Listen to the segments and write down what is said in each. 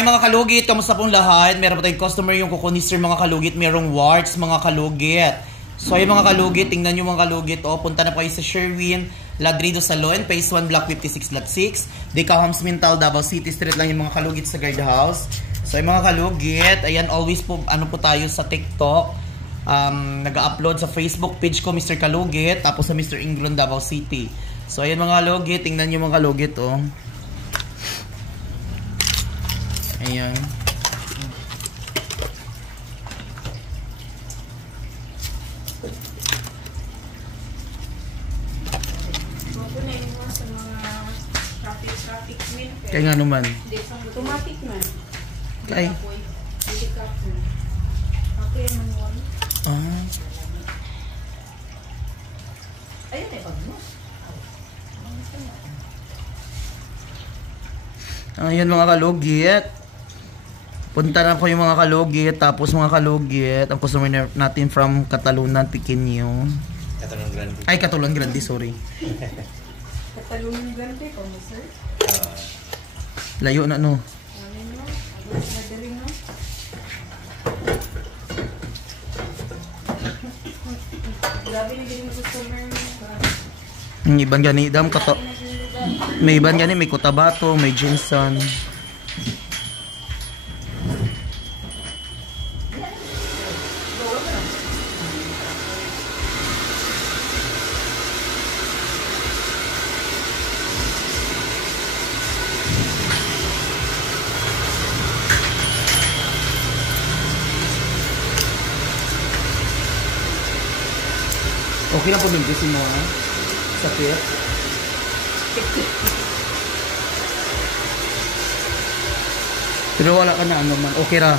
Ay mga kalugit, kamusta pong lahat? Meron pa tayong customer yung kukunister mga kalugit, merong warts mga kalugit. So ay mga kalugit, tingnan nyo mga kalugit, punta na po kayo sa Sherwin Ladrido Salon, Phase 1, Block 56.6, Deca Homes Mintal, Davao City Street lang yung mga kalugit sa guardhouse. So ay mga kalugit, ayan, always po, po tayo sa TikTok, nag-upload sa Facebook page ko, Mr. Kalugit, tapos sa Mr. Ingron, Davao City. So ayan mga kalugit, tingnan nyo mga kalugit, Ayan. Kaya nga naman. Automatic man. Kaya. Ayun eh, pagmus. Ayan mga kalugit. Punta na ko yung mga kalugit. Tapos mga kalugit, ang customer natin from Catalunan, Pequeño. Catalunan Grande. Ay, Catalunan Grande, sorry. Catalunan Grande, kung sir? Layo na, no? Grabe na din yung customer. Yung iban gani, may iban gani, may Cotabato, may Jinsan. Okay lang po din kasi mo, ha? Sakit. Pero wala ka na ano man. Okay ra.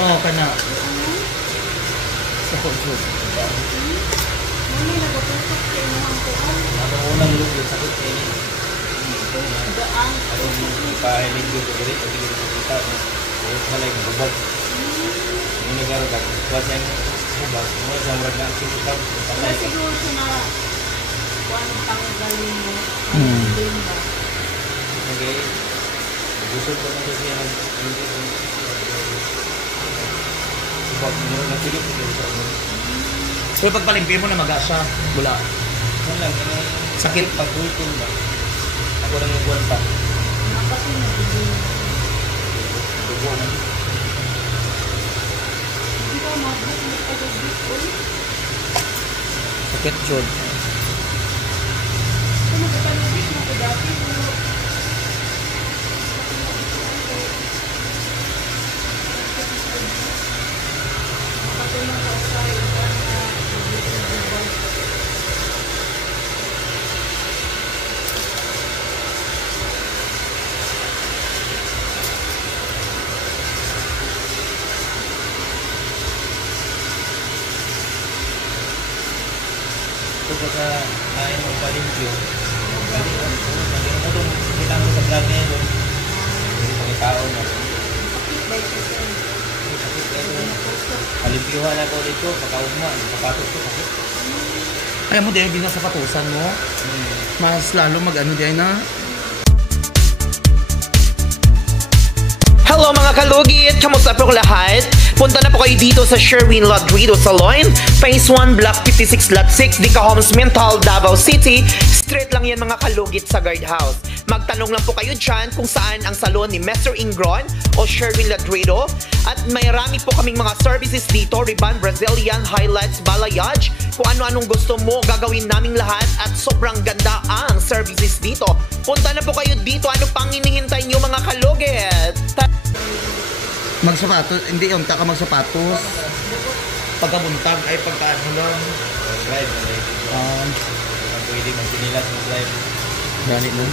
Oh, kana. Sa pagod. Mami, nagapusok kayo ng hangkuhan. Ano unang lugo sa sakit ini? Daan. Ano ipahilig ko diri pag dili ko kita. Ulit malay ng bubag. Ini negara dag. Kuwasan bubag. Mo sa murag na ang kita. Wala siguro siya na kung anong panggaling mo. Din ba? Okay. Gusto ko na siya ng bubag mo na pilit ko. Pero pag palimpin mo na mag-asa, wala. Lang, Sakit. Pag-uitin ba? Ako lang yung buwan pa. Nakapin na din. Dugo na. Hindi ba mabuk mo pag-ubit ulit? Sakit jud. Kung magkatalubit mo ko dati mo. Makatulong ka sa iyo. Ito sa kain ng palimpyo. Balik mo itong kita mo sa vlog niya doon. Hindi pang tao na. Sakit ba ito? Palimpyohan ako dito. Pagkaugma. Papatos ko sakit. Ayaw mo din sa patusan mo. Mas lalo mag-ano din na. Hello mga kalugit! Kamusta po lahat? Punta na po kayo dito sa Sherwin Ladrido Salon, Phase 1, Block 56.6, Deca Homes Mintal, Davao City. Street lang yan mga kalugit sa guardhouse. Magtanong lang po kayo dyan kung saan ang salon ni Mr. Ingron o Sherwin Ladrido. At may rami po kaming mga services dito, ribbon, Brazilian, highlights, balayage. Kung ano-anong gusto mo, gagawin naming lahat at sobrang ganda ang services dito. Punta na po kayo dito. Ano pang hinihintay nyo mga kalugit? Magsapatos, hindi yung taka magsapatos. Pagkabuntag ay pagkaano lang. mag-drive. Pwede mag-sinilas mag-drive. Ganit nun.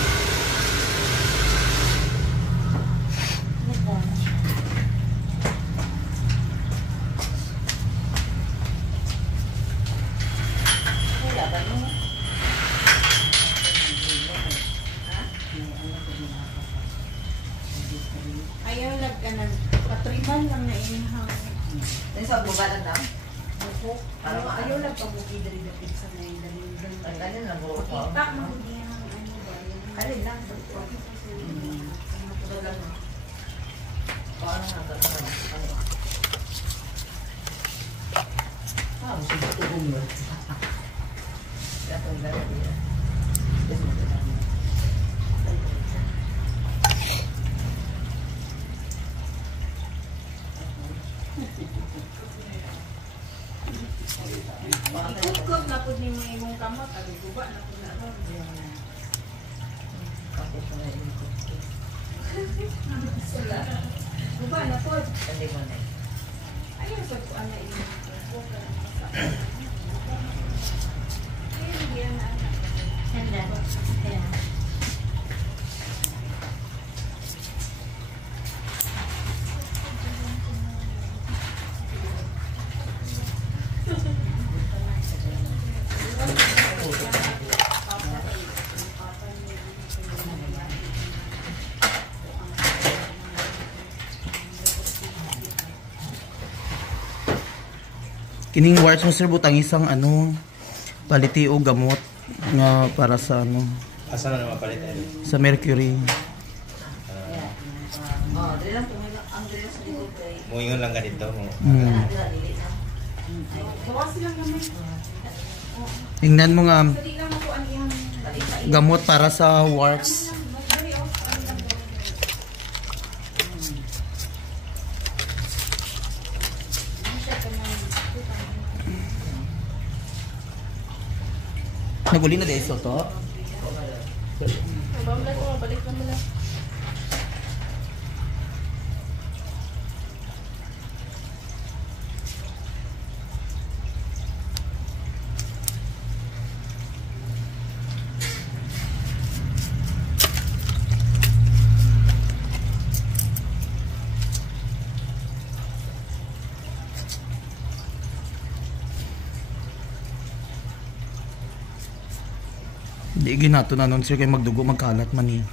Ayaw lang ka ng patriman lang na inhang. Sa bubatan daw? Ayaw lang pabuki dari dapit sa may daling. Ganyan lang po. Kita mabuti ang ano ba? Alin lang. Paano nga ito? Sige ito mo. Gatong ganyan. Ikukog na po ni may mong kamot. Ang guba na po na ron. Guba na po. Hindi mo na. Ayaw sa po ana ini. Ayaw yan na anak. Handa. Kaya. Kining warts mo sir butang isang ano paliti o gamot nga para sa ano Asa na naman palit tayo? sa mercury. Dili lang po ang dili sa likod kay. Muingon lang ka dito. Dili na. Bawas lang naman. Tingnan mo nga Dili lang mo po ang iyang gamot para sa warts. Naguli na dahil to? Mabamla ko, mabalik na mula. Di ginato na nun sir kay magdugo magkalat man eh.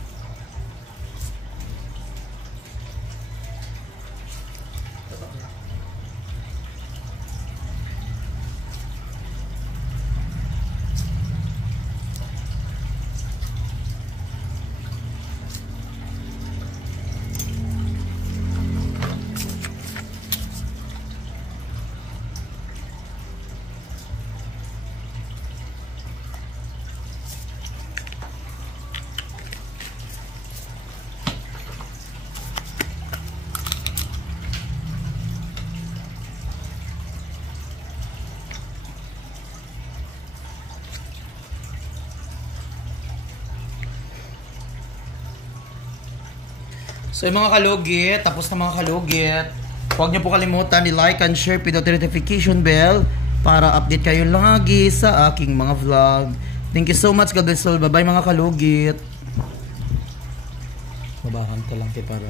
So yung mga kalugit, tapos na mga kalugit, huwag niyo po kalimutan i-like and share, pindot notification bell para update kayo lagi sa aking mga vlog. Thank you so much, God bless all. Bye-bye mga kalugit. Babahan ka lang kay para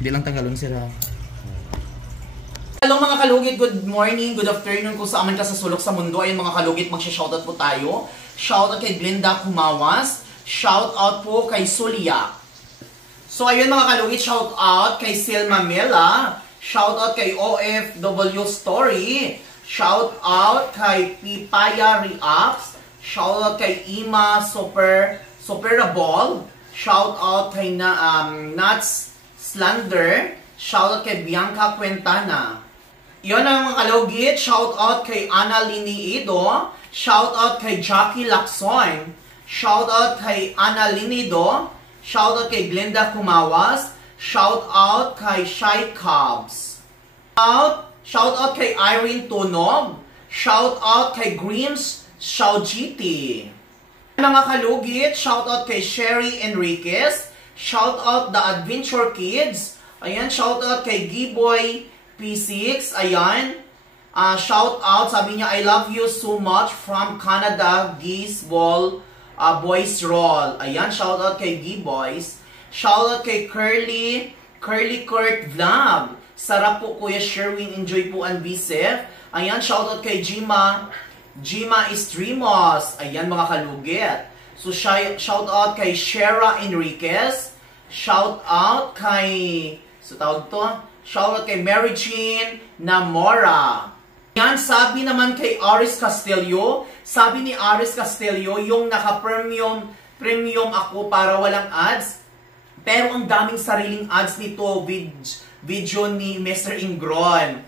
hindi lang tanggalon sila. Hello mga kalugit, good morning, good afternoon kung saan man ka sa sulok sa mundo. Ayun mga kalugit, magsha-shoutout po tayo. Shoutout kay Glinda Kumawas, shoutout po kay Sulia. So ayun mga kalugit, shout out kay Silma Mela, shout out kay OFW Story, shout out kay Pipaya Reacts, shout out kay Ima Superable, shout out kay Nuts Slander, shout out kay Bianca Quintana. Yun ang mga kalugit, shout out kay Ana Linido, shout out kay Jackie Lacson, shout out kay Ana Linido, shout out kay Glinda Kumawas. Shout out kay Shy Cubs. Shout out kay Irene Tunog. Shout out kay Grims Shaujiti. Mga kalugit, shout out kay Sherry Enriquez. Shout out the Adventure Kids. Ayan, shout out kay Giboy P6. Ayan. Shout out, sabi niya, I love you so much from Canada, Geese Ball, Boys Roll. Ayan, shout out kay Gee Boys. Shout out kay Curly Kurt Vlog. Sarap po Kuya Sherwin, enjoy po and be safe. Ayan, shout out kay Jima Estremos. Ayan mga kalugit. So shout out kay Shera Enriquez. Shout out kay shout out kay Mary Jean Namora. Yan, sabi naman kay Aris Castillo, sabi ni Aris Castillo, yung naka-premium ako para walang ads, pero ang daming sariling ads nito, video ni Mr. Ingron.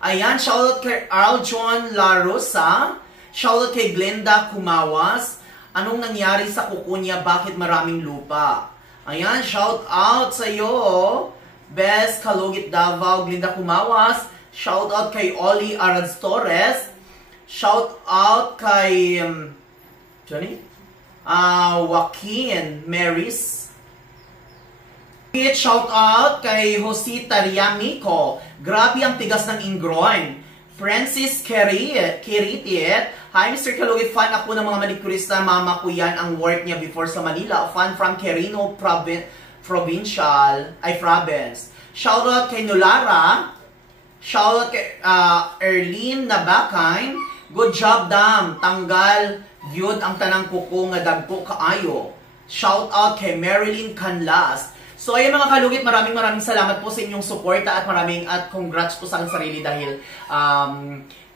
Ayan, shoutout kay Aljon La Rosa, shoutout kay Glenda Kumawas, anong nangyari sa kuko niya, bakit maraming lupa? Ayan, shoutout sa iyo, Best Kalugit Davao, Glenda Kumawas. Shout out kay Oli Arads Torres. Shout out kay Joaquin Maris. Shout out kay Jose Tariamico. Grabe ang tigas ng Ingron. Francis Kiritit. Hi Mr. Kalugit, fan ako ng mga manikurista. Mama ko yan ang work niya before sa Manila. Fan from Quirino province. Shout out kay Nulara. Shoutout kay Erlene Nabakay. Good job, Dam. Tanggal gyud ang tanang kuko nga dagko kaayo. Shoutout kay Marilyn Canlas. So ayun mga kalugit, maraming salamat po sa inyong suporta at congrats po sa aking sarili dahil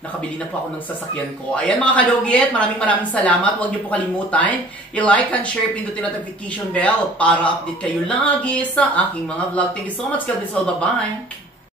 nakabili na po ako ng sasakyan ko. Ayan mga kalugit, maraming salamat. Huwag niyo po kalimutan i-like and share, pindutin notification bell para update kayo lagi sa aking mga vlog. Thank you so much. God bless all. Bye-bye.